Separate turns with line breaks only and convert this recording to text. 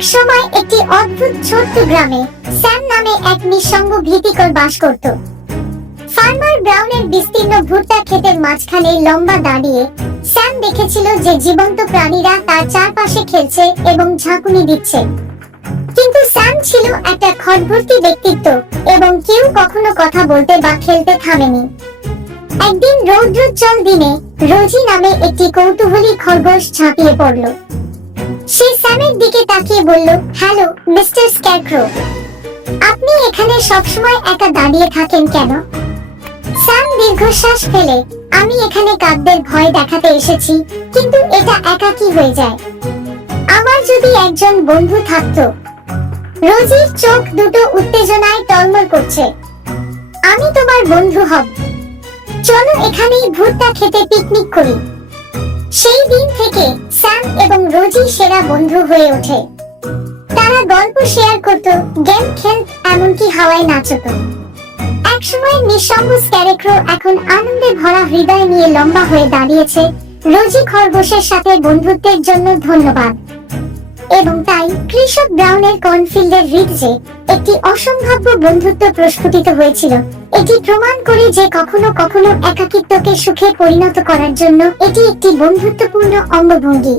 এক সময় একটি অদ্ভুত ছোট্ট গ্রামে স্যাম নামে এক নিঃসঙ্গ ভীতিকর বাস করত। ফার্মার ব্রাউনের বিস্তীর্ণ ভুট্টা ক্ষেতের মাঝখানে লম্বা দাঁড়িয়ে স্যাম দেখেছিল যে জীবন্ত প্রাণীরা তার চারপাশে খেলছে এবং ঝাঁকুনি দিচ্ছে। কিন্তু স্যাম ছিল একটা খটভর্তি ব্যক্তিত্ব এবং কেউ কখনো কথা বলতে বা খেলতে থামেনি। একদিন রৌদ্রোজ্জ্বল দিনে রোজি নামে একটি কৌতূহলী খরগোশ ঝাঁপিয়ে পড়ল। সে স্যামের দিকে তাকিয়ে বলল, হ্যালো, মিস্টার স্ক্যারক্রো, আপনি এখানে সবসময় একা দাঁড়িয়ে থাকেন কেন? স্যাম দীর্ঘশ্বাস ফেলে, আমি এখানে কাকদের ভয় দেখাতে এসেছি, কিন্তু এটা একাকী হয়ে যায়। আমার যদি একজন বন্ধু থাকতো, রোজির চোখ দুটো উত্তেজনায় টলমল করছে। আমি তোমার বন্ধু হব। চলো এখানেই ভুট্টা খেতে পিকনিক করি। সেই দিন থেকে স্যাম এবং রোজি সেরা বন্ধু হয়ে ওঠে। তারা গল্প শেয়ার করত, গেম খেলত, এমনকি হাওয়ায় নাচত। একসময় নিঃসঙ্গ স্ক্যারেক্রো এখন আনন্দে ভরা হৃদয় নিয়ে লম্বা হয়ে দাঁড়িয়েছে। রোজি খরগোশের সাথে বন্ধুত্বের জন্য ধন্যবাদ। এবং তাই কৃষক ব্রাউনের কর্নফিল্ডের রিডজে একটি অসম্ভাব্য বন্ধুত্ব প্রস্ফুটিত হয়েছিল। এটি প্রমাণ করে যে কখনো কখনো একাকিত্বকে সুখে পরিণত করার জন্য এটি একটি বন্ধুত্বপূর্ণ অঙ্গভঙ্গি।